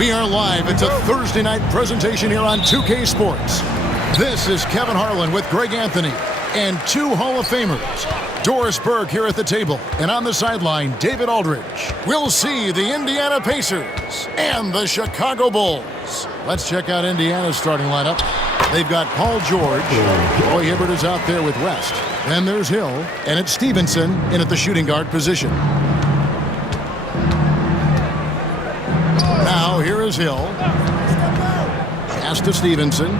We are live. It's a Thursday night presentation here on 2K Sports. This is Kevin Harlan with Greg Anthony and two Hall of Famers. Doris Berg here at the table, and on the sideline, David Aldridge. We'll see the Indiana Pacers and the Chicago Bulls. Let's check out Indiana's starting lineup. They've got Paul George. Roy Hibbert is out there with West. Then there's Hill, and it's Stevenson in at the shooting guard position. Now here is Hill. Pass to Stevenson.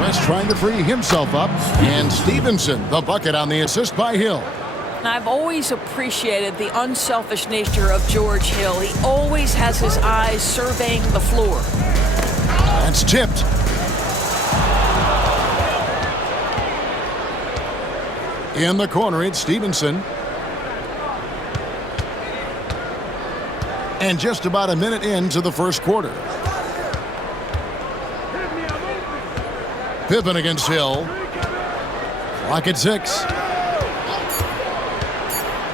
West trying to free himself up. And Stevenson, the bucket on the assist by Hill. I've always appreciated the unselfish nature of George Hill. He always has his eyes surveying the floor. That's tipped. In the corner, it's Stevenson. And just about a minute into the first quarter. Pippen against Hill. Clock at 6.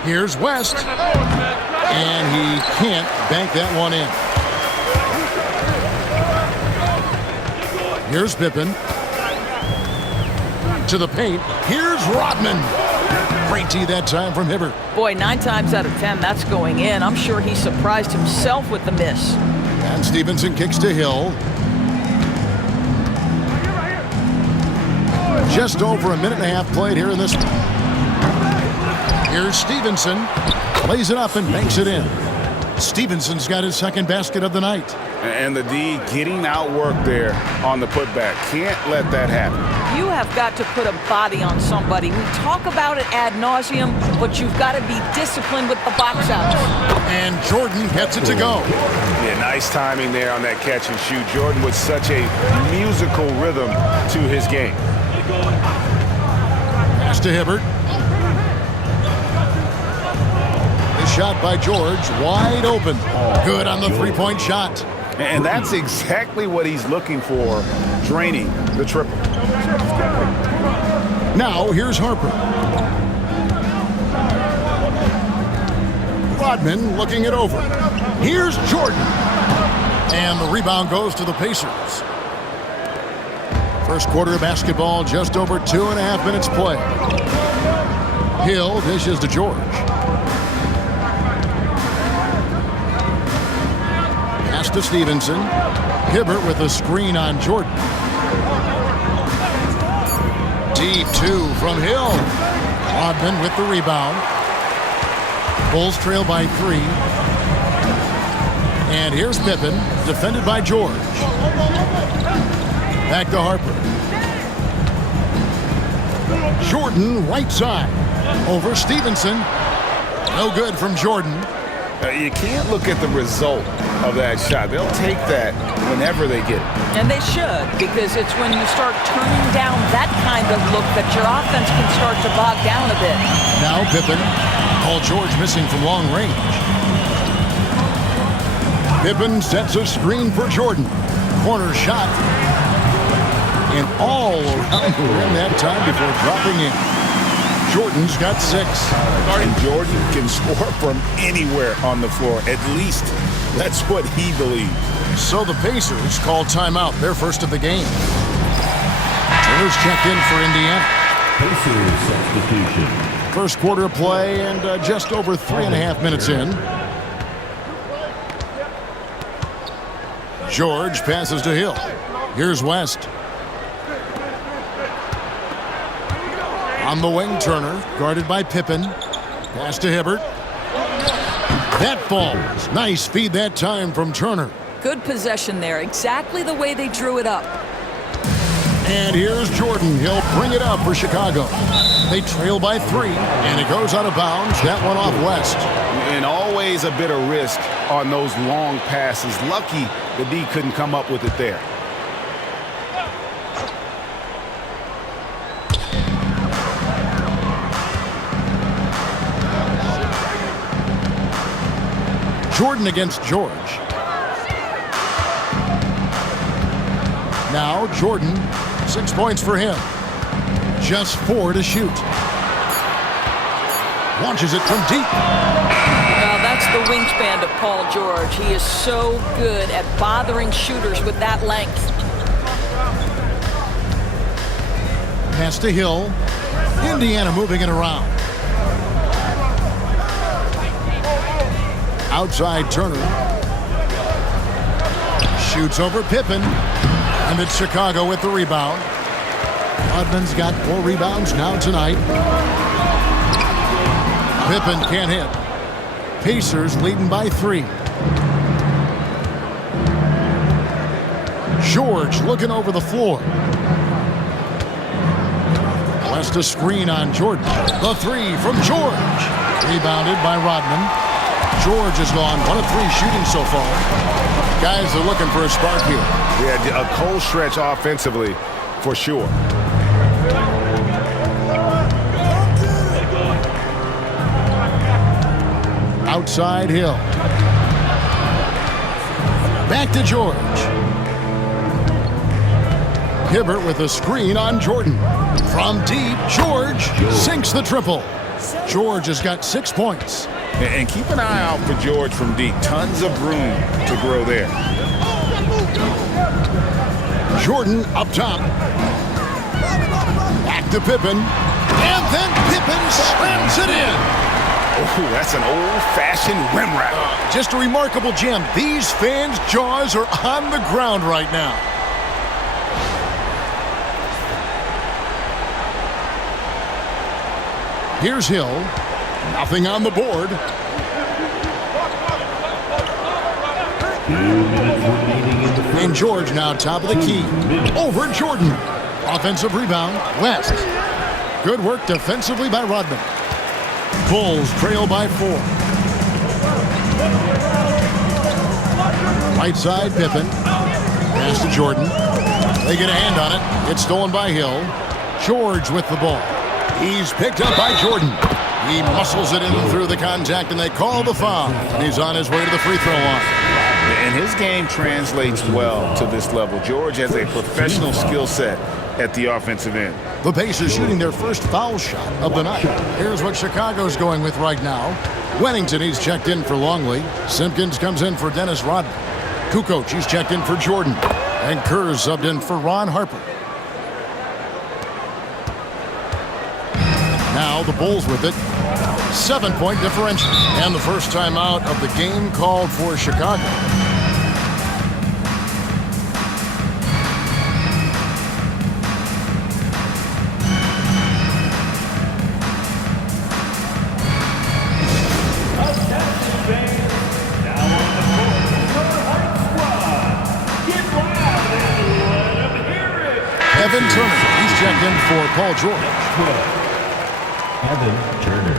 Here's West. And he can't bank that one in. Here's Pippen. To the paint. Here's Rodman. Great tee that time from Hibbert. Boy, 9 times out of 10, that's going in. I'm sure he surprised himself with the miss. And Stevenson kicks to Hill. Just over a minute and a half played here in this. Here's Stevenson. Lays it up and banks it in. Stevenson's got his second basket of the night. And the D getting outworked there on the putback. Can't let that happen. You have got to put a body on somebody. We talk about it ad nauseum, but you've got to be disciplined with the box outs. And Jordan gets it to go. Yeah, nice timing there on that catch and shoot. Jordan with such a musical rhythm to his game. Pass to Hibbert. The shot by George, wide open. Good on the three-point shot. And that's exactly what he's looking for, draining the triple. Now, here's Harper. Rodman looking it over. Here's Jordan. And the rebound goes to the Pacers. First quarter of basketball, just over 2.5 minutes play. Hill dishes to George. Pass to Stevenson. Hibbert with a screen on Jordan. Deep 2 from Hill. Rodman with the rebound. Bulls trail by 3. And here's Pippen, defended by George. Back to Harper. Jordan right side. Over Stevenson. No good from Jordan. You can't look at the result of that shot. They'll take that whenever they get it. And they should, because it's when you start turning down that kind of look that your offense can start to bog down a bit. Now Pippen. Paul George missing from long range. Pippen sets a screen for Jordan. Corner shot. And all around the rim that time before dropping in. Jordan's got 6. And Jordan can score from anywhere on the floor. At least that's what he believes. So the Pacers call timeout, their first of the game. Turner's checked in for Indiana. Pacers substitution. First quarter of play and just over 3.5 minutes in. George passes to Hill. Here's West. On the wing, Turner, guarded by Pippen. Pass to Hibbert. That falls. Nice feed that time from Turner. Good possession there, exactly the way they drew it up. And here's Jordan. He'll bring it up for Chicago. They trail by 3, and it goes out of bounds. That one off West. And always a bit of risk on those long passes. Lucky the D couldn't come up with it there. Jordan against George. Now Jordan, 6 points for him. Just 4 to shoot. Launches it from deep. Well, that's the wingspan to of Paul George. He is so good at bothering shooters with that length. Pass to Hill. Indiana moving it around. Outside Turner. Shoots over Pippen. And it's Chicago with the rebound. Rodman's got 4 rebounds now tonight. Pippen can't hit. Pacers leading by 3. George looking over the floor. West a screen on Jordan. The 3 from George. Rebounded by Rodman. George has gone 1 of 3 shooting so far. Guys are looking for a spark here. Yeah, a cold stretch offensively for sure. Outside Hill. Back to George. Hibbert with a screen on Jordan. From deep, George sinks the triple. George has got 6 points. And keep an eye out for George from deep. Tons of room to grow there. Jordan up top. Back to Pippen. And then Pippen slams it in. Oh, that's an old-fashioned rim wrap. Just a remarkable gem. These fans' jaws are on the ground right now. Here's Hill. Nothing on the board. 2 minutes remaining in the first. And George now top of the key. Over Jordan. Offensive rebound. West. Good work defensively by Rodman. Bulls trail by 4. Right side, Pippen. Pass to Jordan. They get a hand on it. It's stolen by Hill. George with the ball. He's picked up by Jordan. He muscles it in through the contact, and they call the foul. And he's on his way to the free throw line. And his game translates well to this level. George has a professional skill set at the offensive end. The Pacers shooting their first foul shot of the night. Here's what Chicago's going with right now. Wennington, he's checked in for Longley. Simpkins comes in for Dennis Rodman. Kukoc, he's checked in for Jordan. And Kerr's subbed in for Ron Harper. Now the Bulls with it. 7-point differential. And the first time out of the game called for Chicago. Evan Turner, he's checked in for Paul George. Evan Turner.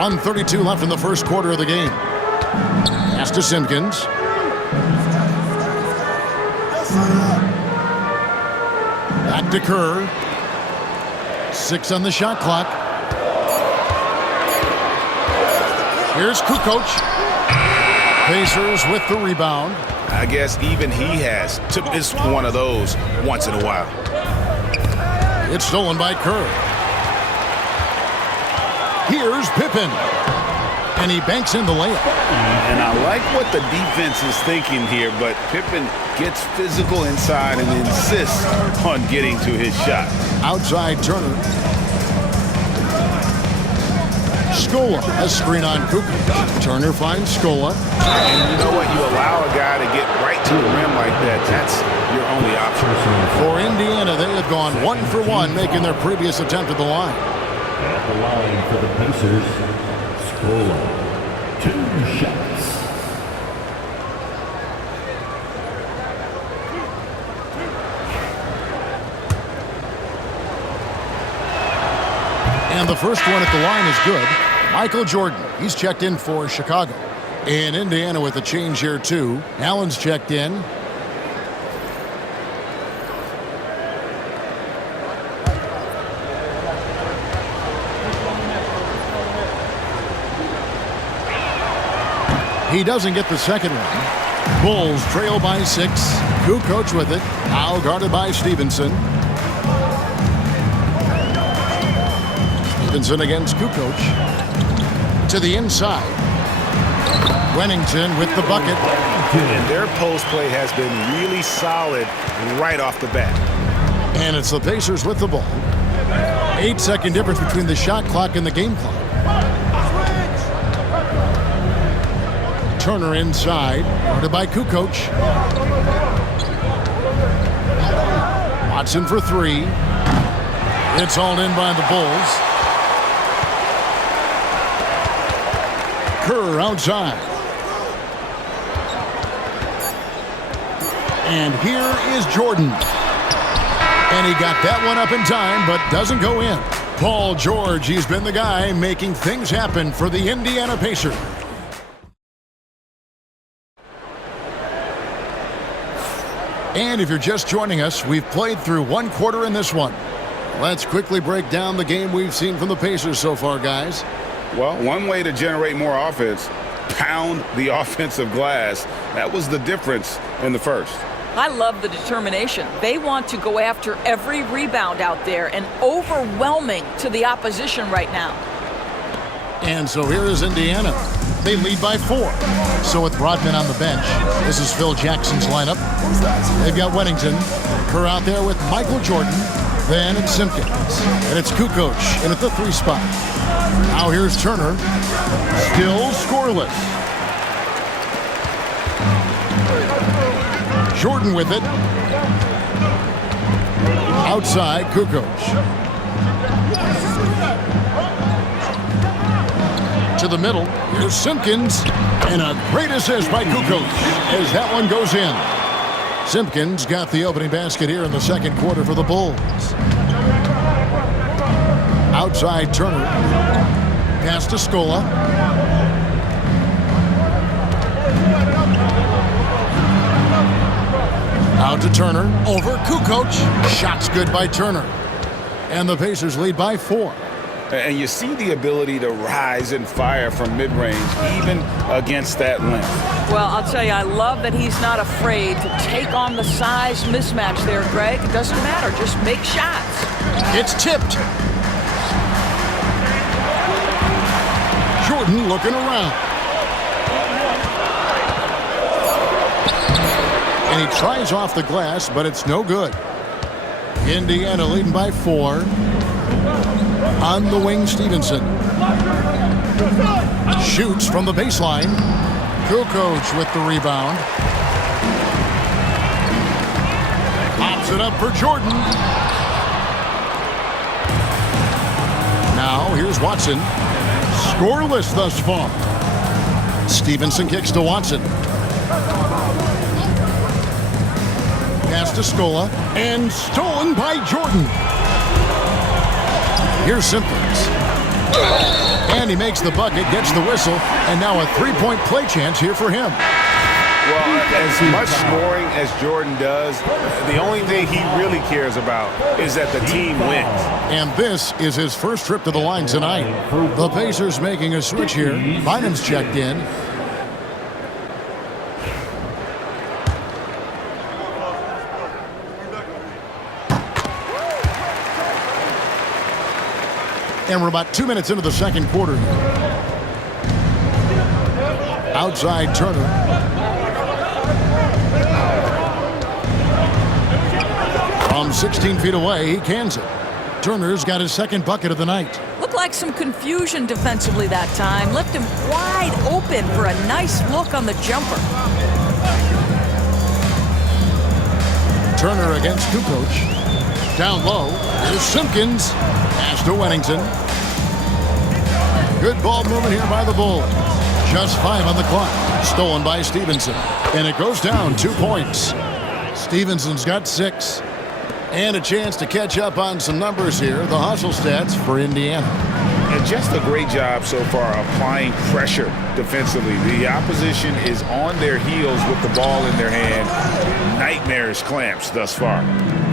.132 left in the first quarter of the game. Pass to Simpkins. Back to Kerr. 6 on the shot clock. Here's Kukoc. Pacers with the rebound. I guess even he has to miss one of those once in a while. It's stolen by Kerr. Here's Pippen. And he banks in the layup. And I like what the defense is thinking here, but Pippen gets physical inside and insists on getting to his shot. Outside Turner. Scola has screen on Kukoc. Turner finds Scola. And you know what? You allow a guy to get right to the rim like that. That's your only option. For Indiana, they have gone 1 for 1, making their previous attempt at the line. At the line for the Pacers, Scola. 2 shots. And the first one at the line is good. Michael Jordan, he's checked in for Chicago. And Indiana with a change here too. Allen's checked in. He doesn't get the second one. Bulls trail by 6. Kukoc with it. Now guarded by Stevenson. Stevenson against Kukoc. To the inside. Wennington with the bucket. And their post play has been really solid right off the bat. And it's the Pacers with the ball. 8-second difference between the shot clock and the game clock. Turner inside, guarded by Kukoc. Watson for three. It's hauled in by the Bulls. Kerr outside. And here is Jordan. And he got that one up in time, but doesn't go in. Paul George, he's been the guy making things happen for the Indiana Pacers. And if you're just joining us, we've played through one quarter in this one. Let's quickly break down the game we've seen from the Pacers so far, guys. Well, one way to generate more offense, pound the offensive glass. That was the difference in the first. I love the determination. They want to go after every rebound out there and overwhelming to the opposition right now. And so here is Indiana. They lead by 4. So with Rodman on the bench, this is Phil Jackson's lineup. They've got Wennington. Kerr out there with Michael Jordan. Then it's Simpkins. And it's Kukoc in at the 3 spot. Now here's Turner. Still scoreless. Jordan with it. Outside, Kukoc. To the middle, here's Simpkins. And a great assist by Kukoc as that one goes in. Simpkins got the opening basket here in the second quarter for the Bulls. Outside Turner. Pass to Scola. Out to Turner. Over Kukoc. Shots good by Turner. And the Pacers lead by 4. And you see the ability to rise and fire from mid-range, even against that length. Well, I'll tell you, I love that he's not afraid to take on the size mismatch there, Greg. It doesn't matter. Just make shots. It's tipped. Jordan looking around. And he tries off the glass, but it's no good. Indiana leading by 4. On the wing, Stevenson. Shoots from the baseline. Kukoc with the rebound. Pops it up for Jordan. Now here's Watson. Scoreless thus far. Stevenson kicks to Watson. Pass to Scola. And stolen by Jordan. Here's Simpkins. And he makes the bucket, gets the whistle, and now a three-point play chance here for him. Well, as much scoring as Jordan does, the only thing he really cares about is that the team wins. And this is his first trip to the line tonight. The Pacers making a switch here. Bynum's checked in. And we're about 2 minutes into the second quarter. Outside Turner. From 16 feet away, he cans it. Turner's got his second bucket of the night. Looked like some confusion defensively that time. Left him wide open for a nice look on the jumper. Turner against Kukoc. Down low, here's Simpkins. Pass to Wennington. Good ball movement here by the Bulls. Just 5 on the clock. Stolen by Stevenson. And it goes down 2 points. Stevenson's got 6. And a chance to catch up on some numbers here. The hustle stats for Indiana. And just a great job so far applying pressure defensively. The opposition is on their heels with the ball in their hand. Nightmarish clamps thus far.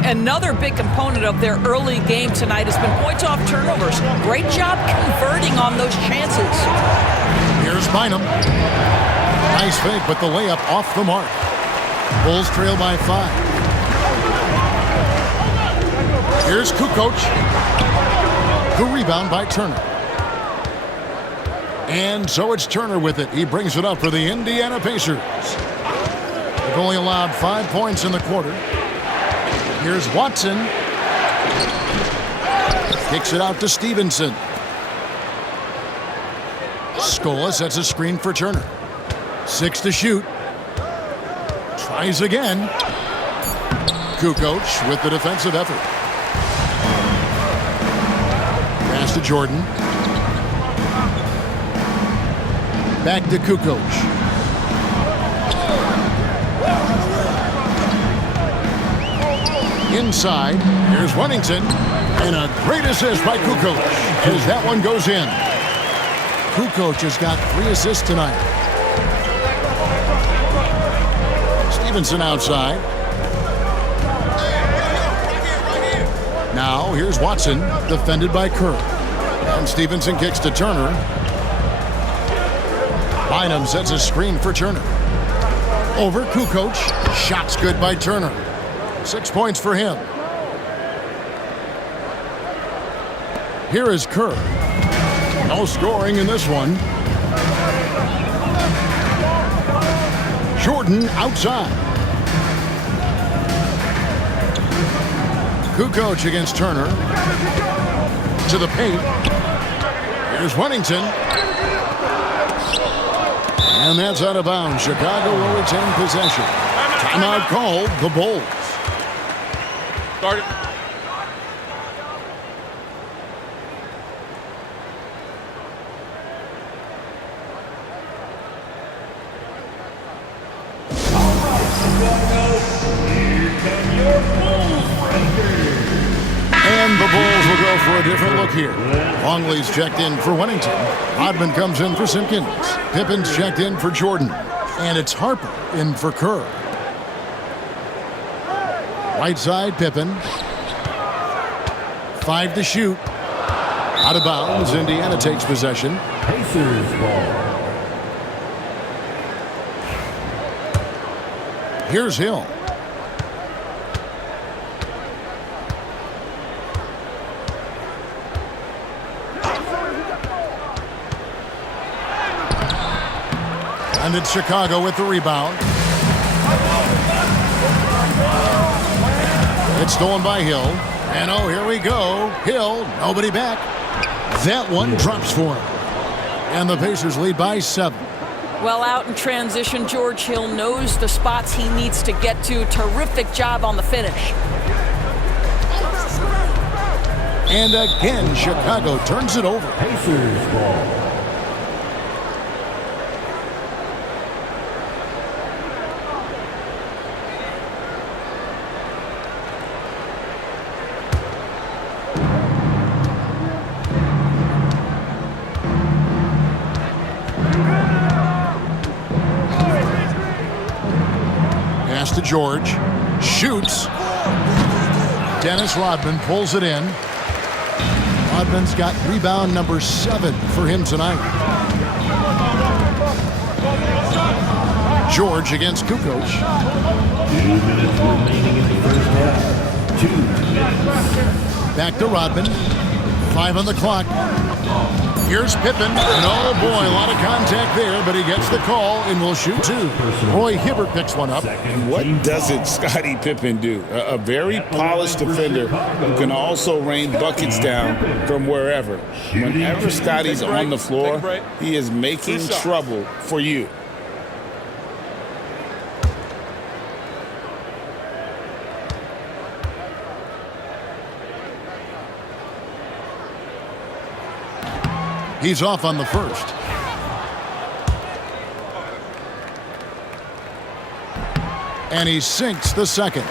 Another big component of their early game tonight has been points off turnovers. Great job converting on those chances. Here's Bynum. Nice fake, but the layup off the mark. Bulls trail by 5. Here's Kukoc. The rebound by Turner. And so it's Turner with it. He brings it up for the Indiana Pacers. They've only allowed 5 points in the quarter. Here's Watson. Kicks it out to Stevenson. Scola sets a screen for Turner. 6 to shoot. Tries again. Kukoc with the defensive effort. Pass to Jordan. Back to Kukoc. Inside, here's Wennington. And a great assist by Kukoc as that one goes in. Kukoc has got 3 assists tonight. Stevenson outside. Now here's Watson, defended by Kerr. And Stevenson kicks to Turner. Bynum sets a screen for Turner. Over Kukoc. Shot's good by Turner. 6 points for him. Here is Kerr. No scoring in this one. Jordan outside. Kukoc against Turner. To the paint. Here's Wennington. And that's out of bounds. Chicago will retain possession. Timeout called, the Bulls. Start it. And the Bulls will go for a different look here. Longley's checked in for Wennington. Rodman comes in for Simpkins. Pippen's checked in for Jordan. And it's Harper in for Kerr. Right side, Pippen. 5 to shoot. Out of bounds, Indiana takes possession. Pacers ball. Here's Hill. And it's Chicago with the rebound. It's stolen by Hill. And oh, here we go. Hill, nobody back. That one drops for him. And the Pacers lead by 7. Well, out in transition, George Hill knows the spots he needs to get to. Terrific job on the finish. And again, Chicago turns it over. Pacers ball. Pass to George. Shoots. Dennis Rodman pulls it in. Rodman's got rebound number 7 for him tonight. George against Kukoc. 2 minutes remaining in the first half. 2 minutes. Back to Rodman. 5 on the clock. Here's Pippen. And oh boy, a lot of contact there, but he gets the call and will shoot 2. Roy Hibbert picks one up. What doesn't Scottie Pippen do? A very polished defender who can also rain buckets down from wherever. Whenever Scottie's on the floor, he is making trouble for you. He's off on the first. And he sinks the second.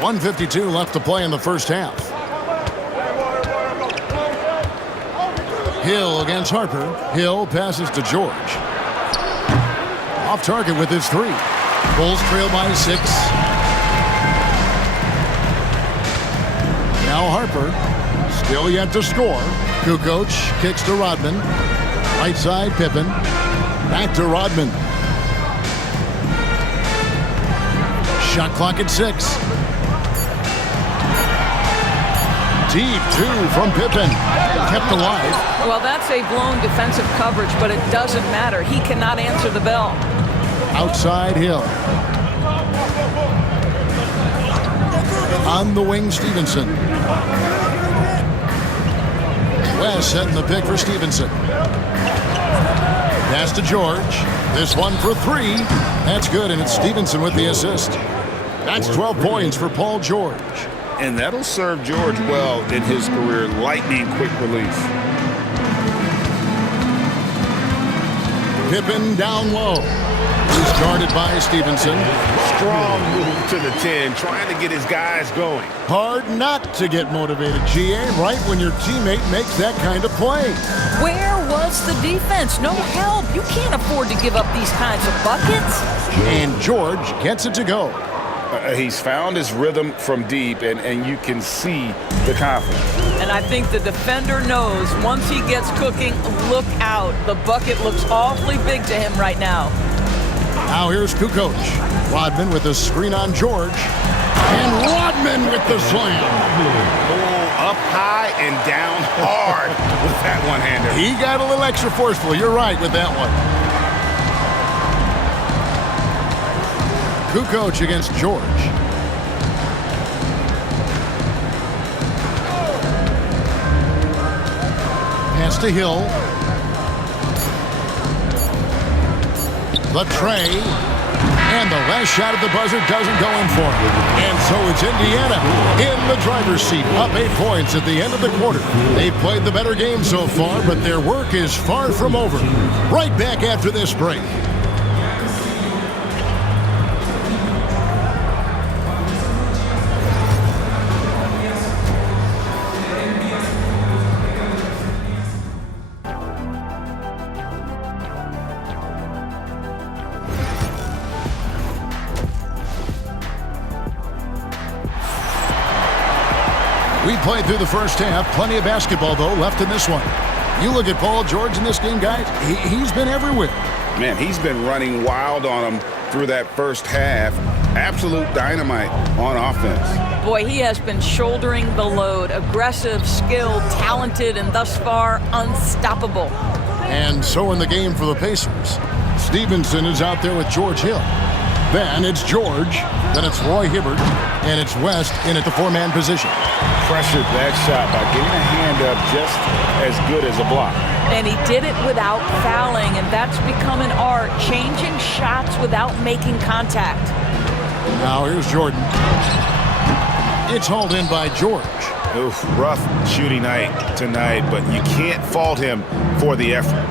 1:52 left to play in the first half. Hill against Harper. Hill passes to George. Off target with his 3. Bulls trail by 6. Now Harper. Still yet to score. Kukoc kicks to Rodman. Right side, Pippen. Back to Rodman. Shot clock at 6. Deep, too, from Pippen. Kept alive. Well, that's a blown defensive coverage, but it doesn't matter. He cannot answer the bell. Outside Hill. On the wing, Stevenson. West setting the pick for Stevenson. Pass to George. This one for 3. That's good, and it's Stevenson with the assist. That's 12 points for Paul George. And that'll serve George well in his career. Lightning quick release. Pippen down low. He's guarded by Stevenson. Strong move to the 10, trying to get his guys going. Hard not to get motivated, GA, right when your teammate makes that kind of play. Where was the defense? No help. You can't afford to give up these kinds of buckets. And George gets it to go. He's found his rhythm from deep, and you can see the confidence. And I think the defender knows once he gets cooking, look out. The bucket looks awfully big to him right now. Now here's Kukoc. Rodman with the screen on George. And Rodman with the slam. Oh, up high and down hard with that one-hander. He got a little extra forceful. You're right with that one. Kukoc against George. Pass to Hill. The tray. And the last shot at the buzzer doesn't go in for him. And so it's Indiana in the driver's seat, up 8 points at the end of the quarter. They've played the better game so far, but their work is far from over. Right back after this break. We played through the first half. Plenty of basketball, though, left in this one. You look at Paul George in this game, guys. He's been everywhere. Man, he's been running wild on him through that first half. Absolute dynamite on offense. Boy, he has been shouldering the load. Aggressive, skilled, talented, and thus far unstoppable. And so in the game for the Pacers, Stevenson is out there with George Hill. Then it's George. Then it's Roy Hibbert. And it's West in at the 4-man position. Pressured that shot by getting a hand up just as good as a block. And he did it without fouling, and that's become an art, changing shots without making contact. Now here's Jordan. It's hauled in by George. Oof, rough shooting night tonight, but you can't fault him for the effort.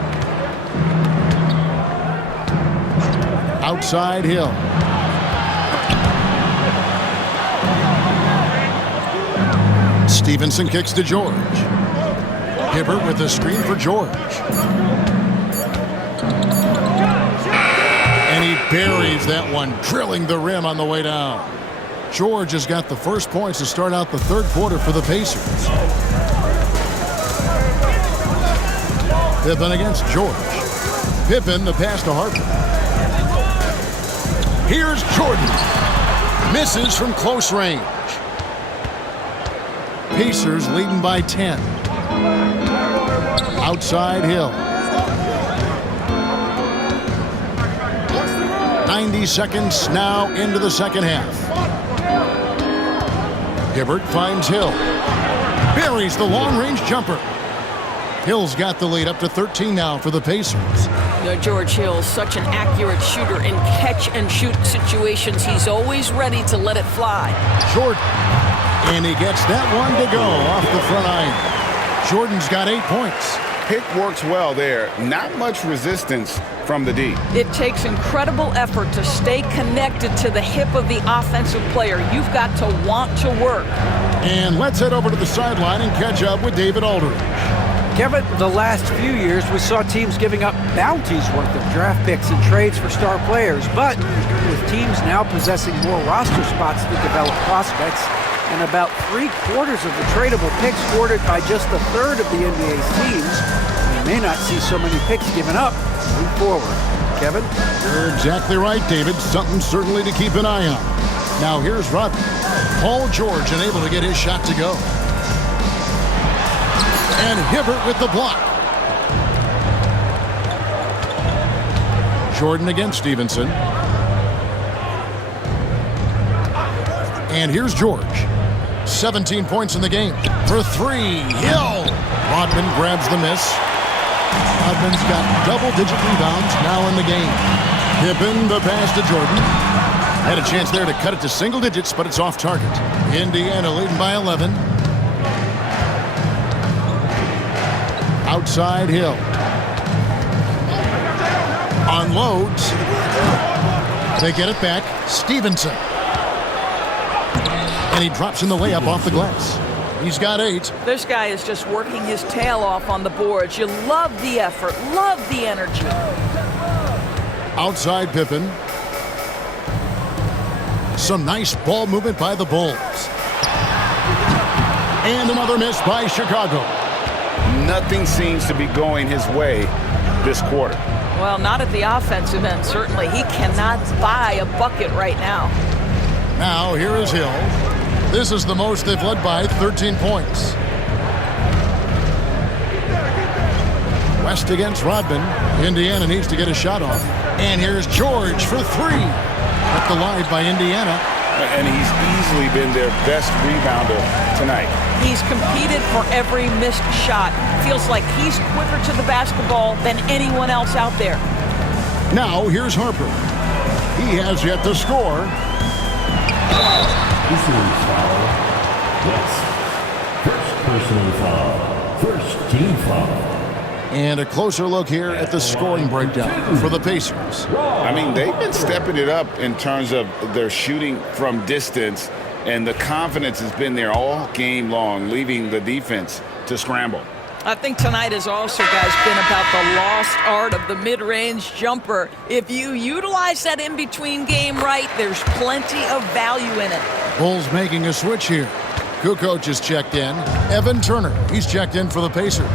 Outside Hill. Stevenson kicks to George. Hibbert with the screen for George. And he buries that one, drilling the rim on the way down. George has got the first points to start out the third quarter for the Pacers. Pippen against George. Pippen, the pass to Harper. Here's Jordan. Misses from close range. Pacers leading by 10. Outside Hill. 90 seconds now into the second half. Hibbert finds Hill. Buries the long-range jumper. Hill's got the lead up to 13 now for the Pacers. You know, George Hill's such an accurate shooter in catch-and-shoot situations. He's always ready to let it fly. Jordan. And he gets that one to go off the front iron. Jordan's got 8 points. Pick works well there. Not much resistance from the D. It takes incredible effort to stay connected to the hip of the offensive player. You've got to want to work. And let's head over to the sideline and catch up with David Aldridge. Kevin, the last few years we saw teams giving up bounties worth of draft picks and trades for star players, but with teams now possessing more roster spots to develop prospects and about 3/4 of the tradable picks ordered by just a third of the NBA's teams, we may not see so many picks given up moving forward. Kevin? You're exactly right, David. Something certainly to keep an eye on. Now here's Rodman. Paul George unable to get his shot to go. And Hibbert with the block. Jordan against Stevenson. And here's George. 17 points in the game. For three, Hill. Rodman grabs the miss. Rodman's got double-digit rebounds now in the game. Pippen the pass to Jordan. Had a chance there to cut it to single digits, but it's off target. Indiana leading by 11. Outside Hill. Unloads. They get it back. Stevenson. And he drops in the layup off the glass. He's got 8. This guy is just working his tail off on the boards. You love the effort, love the energy. Outside Pippen. Some nice ball movement by the Bulls. And another miss by Chicago. Nothing seems to be going his way this quarter. Well, not at the offensive end, certainly. He cannot buy a bucket right now. Now, here is Hill. This is the most they've led by, 13 points. West against Rodman. Indiana needs to get a shot off. And here's George for 3. Kept alive by Indiana. And he's easily been their best rebounder tonight. He's competed for every missed shot. Feels like he's quicker to the basketball than anyone else out there. Now, here's Harper. He has yet to score. This is foul. Yes. First personal foul. First team foul. And a closer look here at the scoring breakdown for the Pacers. I mean, they've been stepping it up in terms of their shooting from distance, and the confidence has been there all game long, leaving the defense to scramble. I think tonight has also, guys, been about the lost art of the mid-range jumper. If you utilize that in-between game right, there's plenty of value in it. Bulls making a switch here. Kukoc is checked in. Evan Turner, he's checked in for the Pacers.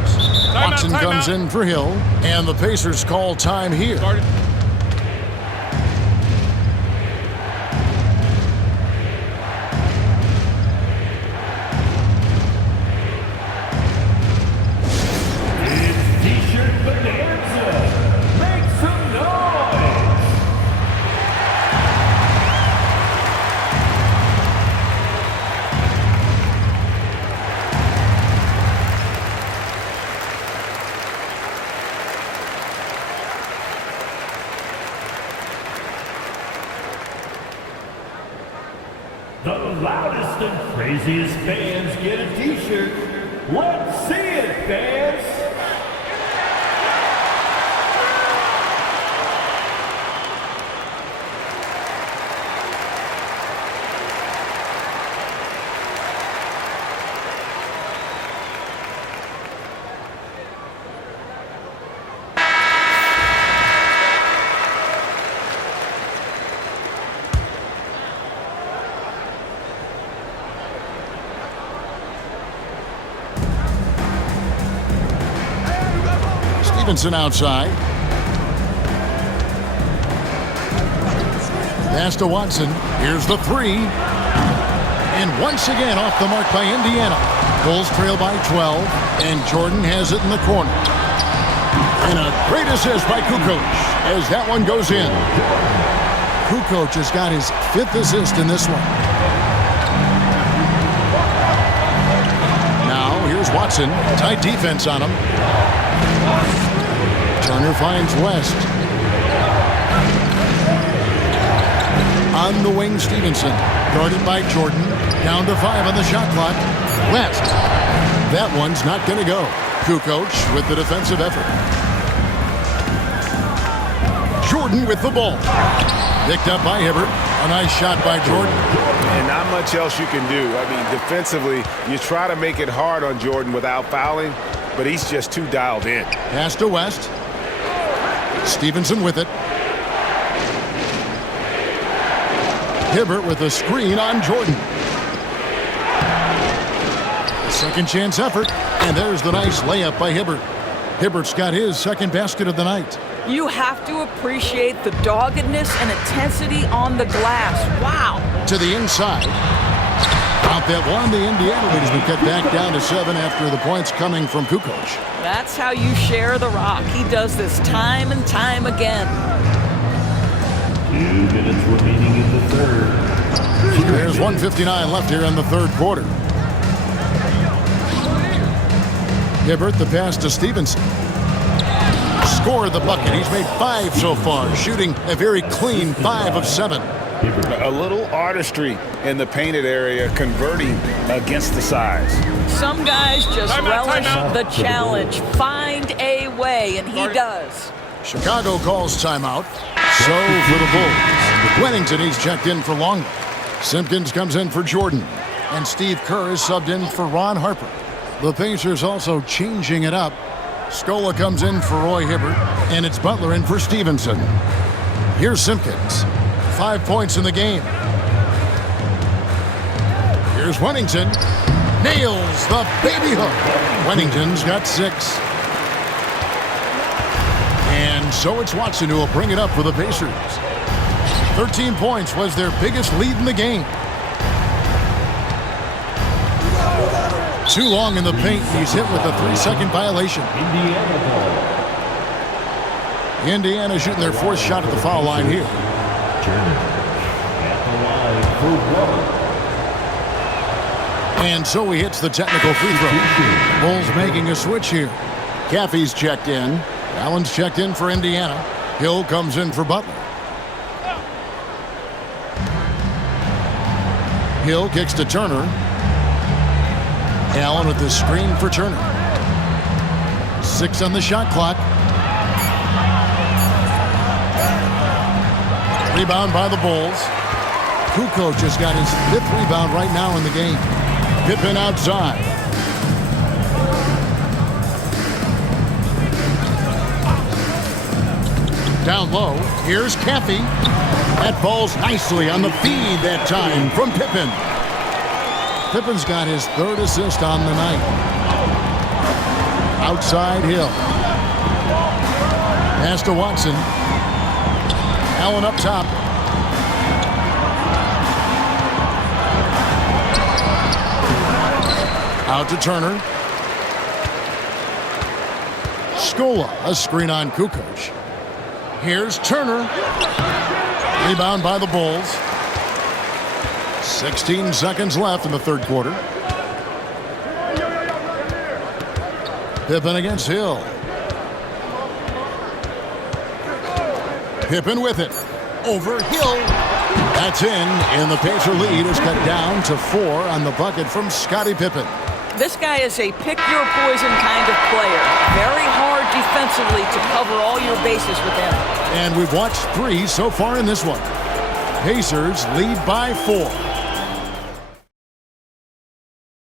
Watson comes in for Hill, and the Pacers call time here. Started. The loudest and craziest fans get a t-shirt. Let's see it, fans! Stevenson outside. Pass to Watson. Here's the 3. And once again off the mark by Indiana. Bulls trail by 12. And Jordan has it in the corner. And a great assist by Kukoc as that one goes in. Kukoc has got his 5th assist in this one. Now here's Watson. Tight defense on him. Turner finds West. On the wing, Stevenson. Guarded by Jordan. Down to 5 on the shot clock. West. That one's not going to go. Kukoc with the defensive effort. Jordan with the ball. Picked up by Hibbert. A nice shot by Jordan. And not much else you can do. I mean, defensively, you try to make it hard on Jordan without fouling, but he's just too dialed in. Pass to West. Stevenson with it. Hibbert with a screen on Jordan. Second chance effort. And there's the nice layup by Hibbert. Hibbert's got his second basket of the night. You have to appreciate the doggedness and intensity on the glass. Wow. To the inside. Out that one. The Indiana lead has been cut back down to 7 after the points coming from Kukoc. That's how you share the rock. He does this time and time again. 2 minutes remaining in the third. There's 1:59 left here in the third quarter. Hibbert, the pass to Stevenson. Scored the bucket. He's made 5 so far, shooting a very clean 5 of 7. A little artistry in the painted area, converting against the size. Some guys just relish timeout. the challenge. Find a way, and he does. Chicago calls timeout. So for the Bulls. Wennington, he's checked in for Longley. Simpkins comes in for Jordan. And Steve Kerr is subbed in for Ron Harper. The Pacers also changing it up. Scola comes in for Roy Hibbert. And it's Butler in for Stevenson. Here's Simpkins. 5 points in the game. Here's Wennington. Nails the baby hook. Wennington's got 6. And so it's Watson who will bring it up for the Pacers. 13 points was their biggest lead in the game. Too long in the paint. He's hit with a 3-second violation. Indiana ball. Indiana shooting their 4th shot at the foul line here. Turner at the line for 1. And so he hits the technical free throw. Bulls making a switch here. Caffey's checked in. Allen's checked in for Indiana. Hill comes in for Butler. Hill kicks to Turner. Allen with the screen for Turner. 6 on the shot clock. Rebound by the Bulls. Kukoc just got his 5th rebound right now in the game. Pippen outside. Down low, here's Caffey. That falls nicely on the feed that time from Pippen. Pippen's got his 3rd assist on the night. Outside Hill. Pass to Watson. Allen up top. Out to Turner. Scola, a screen on Kukoc. Here's Turner. Rebound by the Bulls. 16 seconds left in the third quarter. Pippen against Hill. Pippen with it. Over Hill. That's in, and the Pacer lead is cut down to 4 on the bucket from Scottie Pippen. This guy is a pick-your-poison kind of player. Very hard defensively to cover all your bases with him. And we've watched 3 so far in this one. Pacers lead by 4.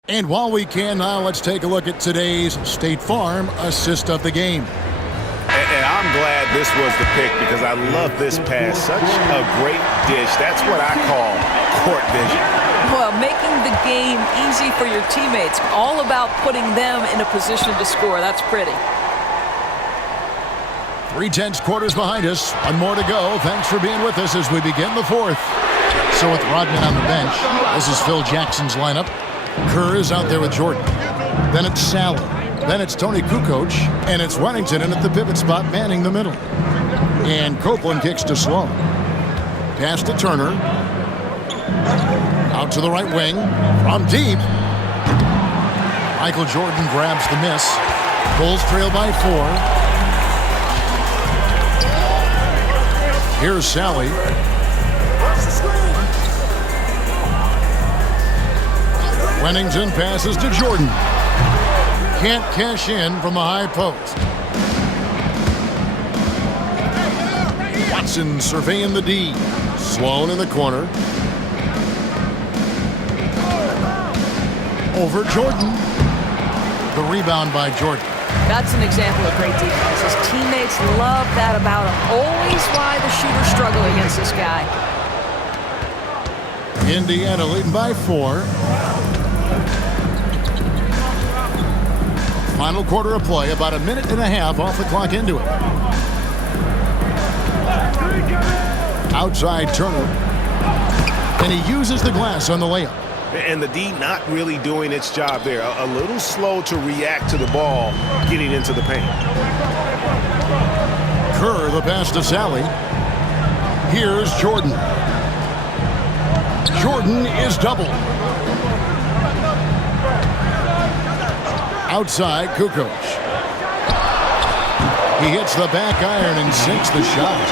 And while we can now, let's take a look at today's State Farm assist of the game. And I'm glad this was the pick because I love this pass. Such a great dish. That's what I call court vision. Well, making the game easy for your teammates. All about putting them in a position to score. That's pretty. 3/10 quarters behind us. 1 more to go. Thanks for being with us as we begin the 4th. So with Rodman on the bench, this is Phil Jackson's lineup. Kerr is out there with Jordan. Then it's Sally. Then it's Tony Kukoc. And it's Wennington in at the pivot spot, manning the middle. And Copeland kicks to Sloan. Pass to Turner. Out to the right wing. From deep. Michael Jordan grabs the miss. Bulls trail by 4. Here's Sally. Wennington passes to Jordan. Can't cash in from the high post. Watson surveying the D. Sloan in the corner. Over Jordan. The rebound by Jordan. That's an example of great defense. His teammates love that about him. Always why the shooters struggle against this guy. Indiana leading by 4. Final quarter of play, about 1.5 minutes off the clock into it. Outside Turner. And he uses the glass on the layup. And the D not really doing its job there. A little slow to react to the ball getting into the paint. Kerr, the pass to Sally. Here's Jordan. Jordan is doubled. Outside, Kukoc. He hits the back iron and sinks the shot.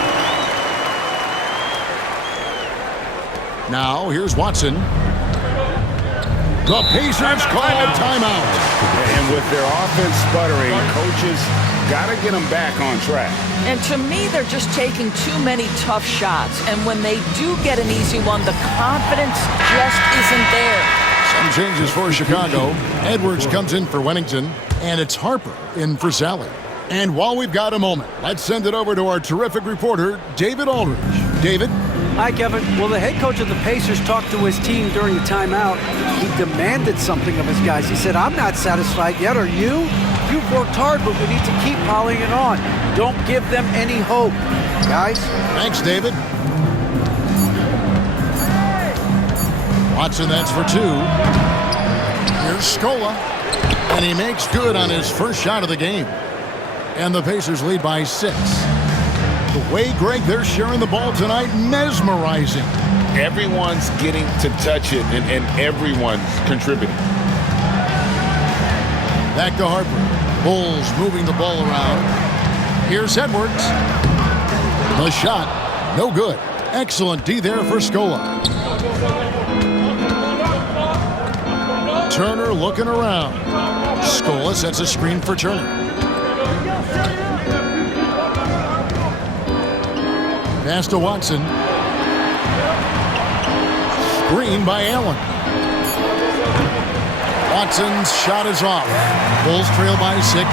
Now, here's Watson. The Pacers call timeout. And with their offense sputtering, coaches got to get them back on track. And to me, they're just taking too many tough shots. And when they do get an easy one, the confidence just isn't there. Some changes for Chicago. Edwards comes in for Wennington, and it's Harper in for Sally. And while we've got a moment, let's send it over to our terrific reporter, David Aldridge. David? Hi, Kevin. Well, the head coach of the Pacers talked to his team during the timeout. He demanded something of his guys. He said, I'm not satisfied yet, are you? You've worked hard, but we need to keep piling it on. Don't give them any hope, guys. Thanks, David. Watson, that's for two. Here's Scola, and he makes good on his first shot of the game. And the Pacers lead by 6. The way, Greg, they're sharing the ball tonight, mesmerizing. Everyone's getting to touch it, and everyone's contributing. Back to Harper. Bulls moving the ball around. Here's Edwards. The shot, no good. Excellent D there for Scola. Turner looking around. Scola sets a screen for Turner. Pass to Watson. Screen by Allen. Watson's shot is off. Bulls trail by 6.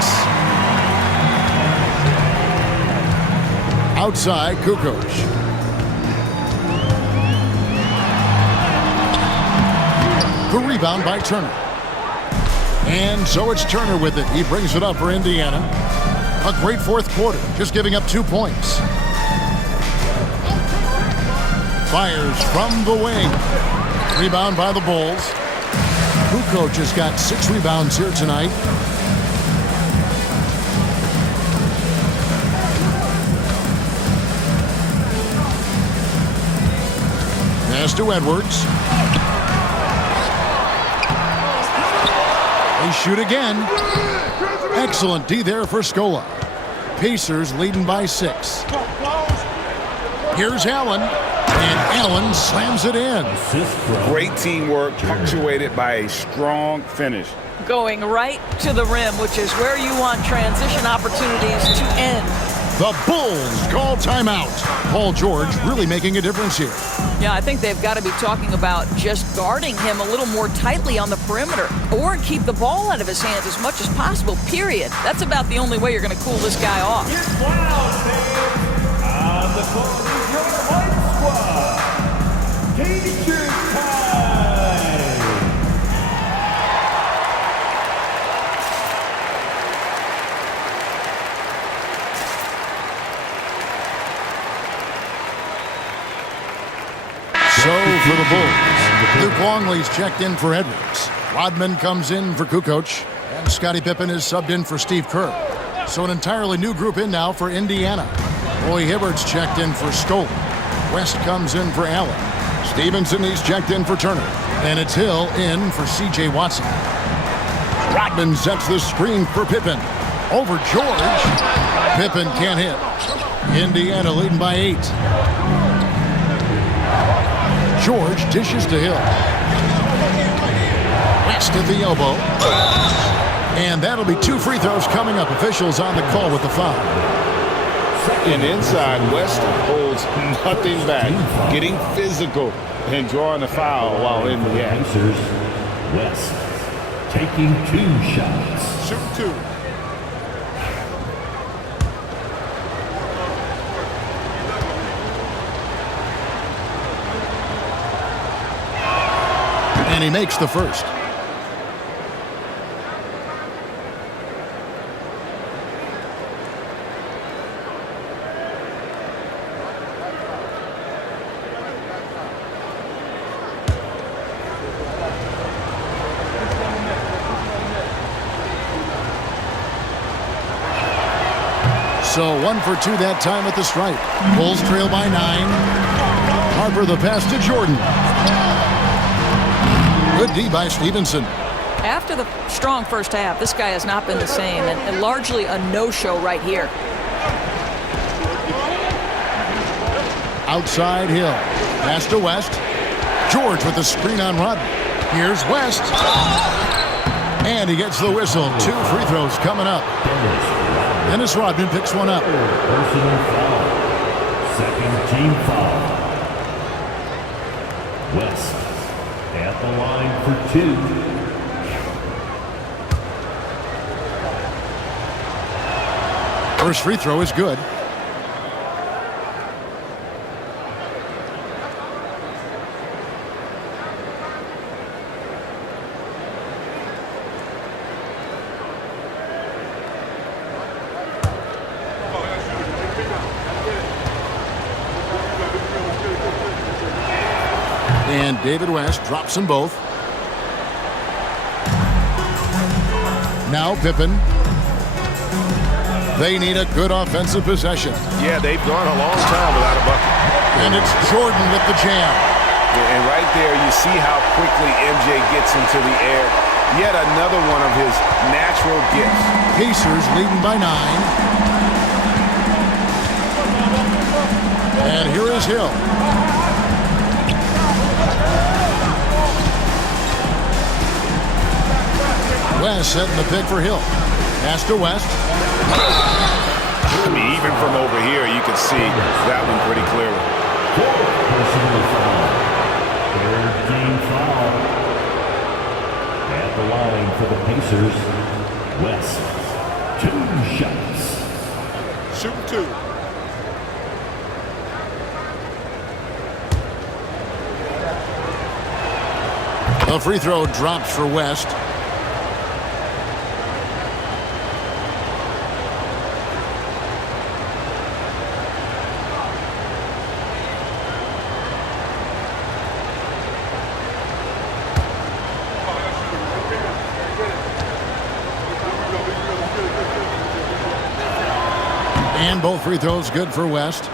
Outside, Kukoc. The rebound by Turner. And so it's Turner with it. He brings it up for Indiana. A great fourth quarter, just giving up 2 points. Fires from the wing. Rebound by the Bulls. Kukoc has got 6 rebounds here tonight. Pass to Edwards. They shoot again. Excellent D there for Scola. Pacers leading by 6. Here's Allen. And Allen slams it in. Great teamwork, punctuated by a strong finish. Going right to the rim, which is where you want transition opportunities to end. The Bulls call timeout. Paul George really making a difference here. Yeah, I think they've got to be talking about just guarding him a little more tightly on the perimeter or keep the ball out of his hands as much as possible, period. That's about the only way you're going to cool this guy off. It's wild, fans. On the court is your white squad. Danger time. So for the Bulls, Luke Longley's checked in for Edwards. Rodman comes in for Kukoc. And Scottie Pippen is subbed in for Steve Kerr. So an entirely new group in now for Indiana. Roy Hibbert's checked in for Scola. West comes in for Allen. Stevenson, he's checked in for Turner. And it's Hill in for C.J. Watson. Rodman sets the screen for Pippen. Over George. Pippen can't hit. Indiana leading by 8. George dishes to Hill. West at the elbow. And that'll be 2 free throws coming up. Officials on the call with the foul. And inside, West holds nothing back, getting physical and drawing a foul while in the act. West taking 2 shots. Shoot 2. And he makes the first. So 1 for 2 that time at the stripe. Bulls trail by 9. Harper the pass to Jordan. Good D by Stevenson. After the strong first half, this guy has not been the same, and largely a no-show right here. Outside Hill. Pass to West. George with the screen on Rodman. Here's West. And he gets the whistle. 2 free throws coming up. Dennis Rodman picks one up. Personal foul. Second team foul. West at the line for 2. First free throw is good. And David West drops them both. Now Pippen. They need a good offensive possession. Yeah, they've gone a long time without a bucket. And it's Jordan with the jam. And right there, you see how quickly MJ gets into the air. Yet another one of his natural gifts. Pacers leading by 9. And here is Hill. West setting the pick for Hill. Pass to West. I mean, even from over here, you can see that one pretty clearly. Personal foul. Third team foul. At the line for the Pacers, West. 2 shots. Shooting 2. A free throw drops for West. And both free throws good for West.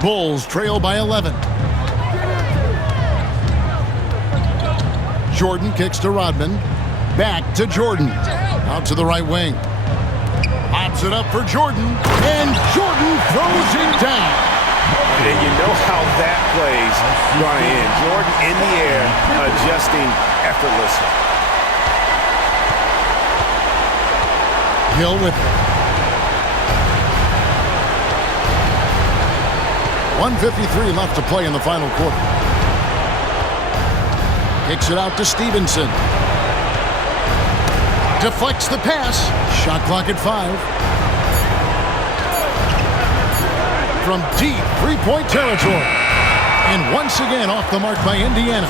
Bulls trail by 11. Jordan kicks to Rodman. Back to Jordan. Out to the right wing. Pops it up for Jordan. And Jordan throws it down. And you know how that plays going in. Jordan in the air, adjusting effortlessly. Hill with it. 1:53 left to play in the final quarter. Kicks it out to Stevenson. Deflects the pass. Shot clock at 5. From deep three-point territory. And once again off the mark by Indiana.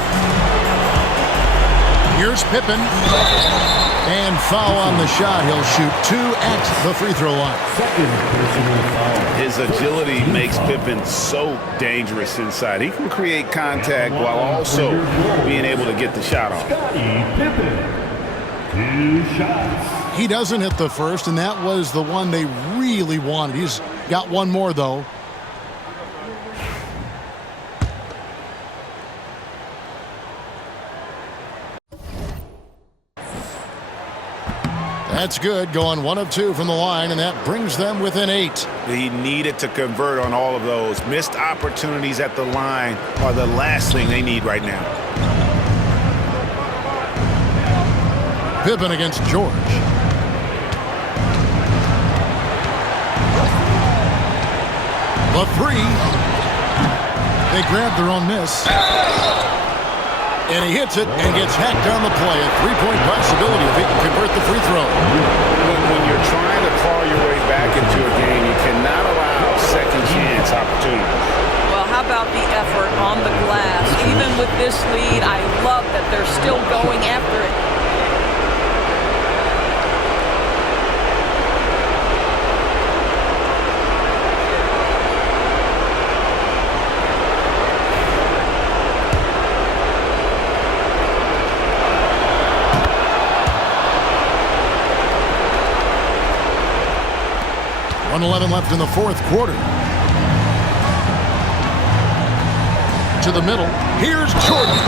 Here's Pippen. And foul on the shot. He'll shoot 2 at the free throw line. Second personal foul. His agility makes Pippen so dangerous inside. He can create contact while also being able to get the shot off. Pippen. 2 shots. He doesn't hit the first, and that was the one they really wanted. He's got one more, though. That's good, going 1 of 2 from the line, and that brings them within 8. He needed to convert on all of those. Missed opportunities at the line are the last thing they need right now. Pippen against George. The 3. They grabbed their own miss. And he hits it and gets hacked down the play. A 3-point possibility if he can convert the free throw. When you're trying to claw your way back into a game, you cannot allow second chance opportunities. Well, how about the effort on the glass? Even with this lead, I love that they're still going after it. 1:11 left in the fourth quarter. To the middle. Here's Jordan.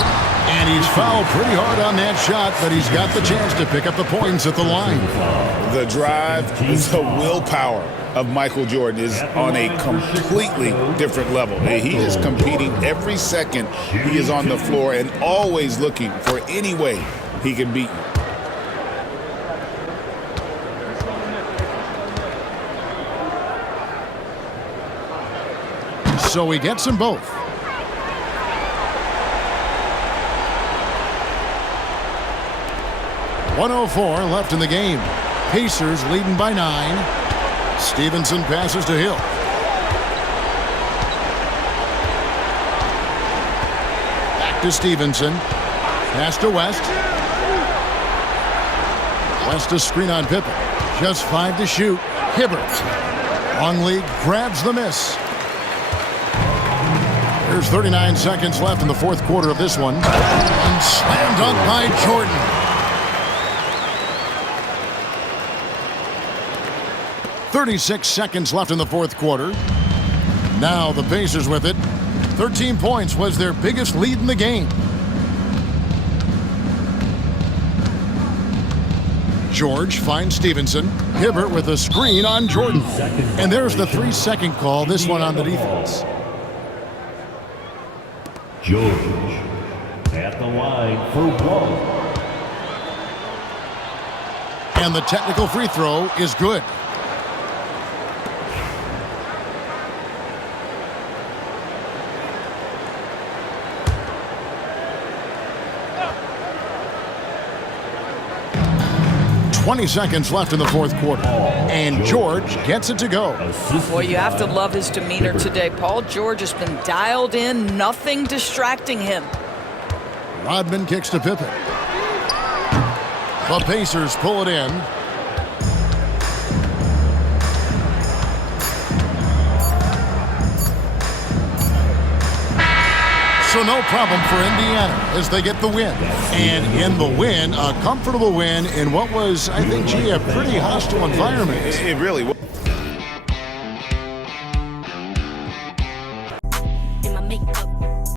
And he's fouled pretty hard on that shot, but he's got the chance to pick up the points at the line. The drive, the willpower of Michael Jordan is on a completely different level. He is competing every second he is on the floor and always looking for any way he can beat you. So he gets them both. .104 left in the game. Pacers leading by 9. Stevenson passes to Hill. Back to Stevenson. Pass to West. West a screen on Pippen. Just 5 to shoot. Hibbert. Longley grabs the miss. There's 39 seconds left in the fourth quarter of this one. And slam dunk by Jordan. .36 seconds left in the fourth quarter. Now the Pacers with it. 13 points was their biggest lead in the game. George finds Stevenson. Hibbert with a screen on Jordan. And there's the 3-second call, this one on the defense. George at the line for 1. And the technical free throw is good. .20 seconds left in the fourth quarter. And George gets it to go. Boy, you have to love his demeanor today. Paul George has been dialed in, nothing distracting him. Rodman kicks to Pippen. The Pacers pull it in. So no problem for Indiana as they get the win. And in the win, a comfortable win in what was, I think, a pretty hostile environment. It really was.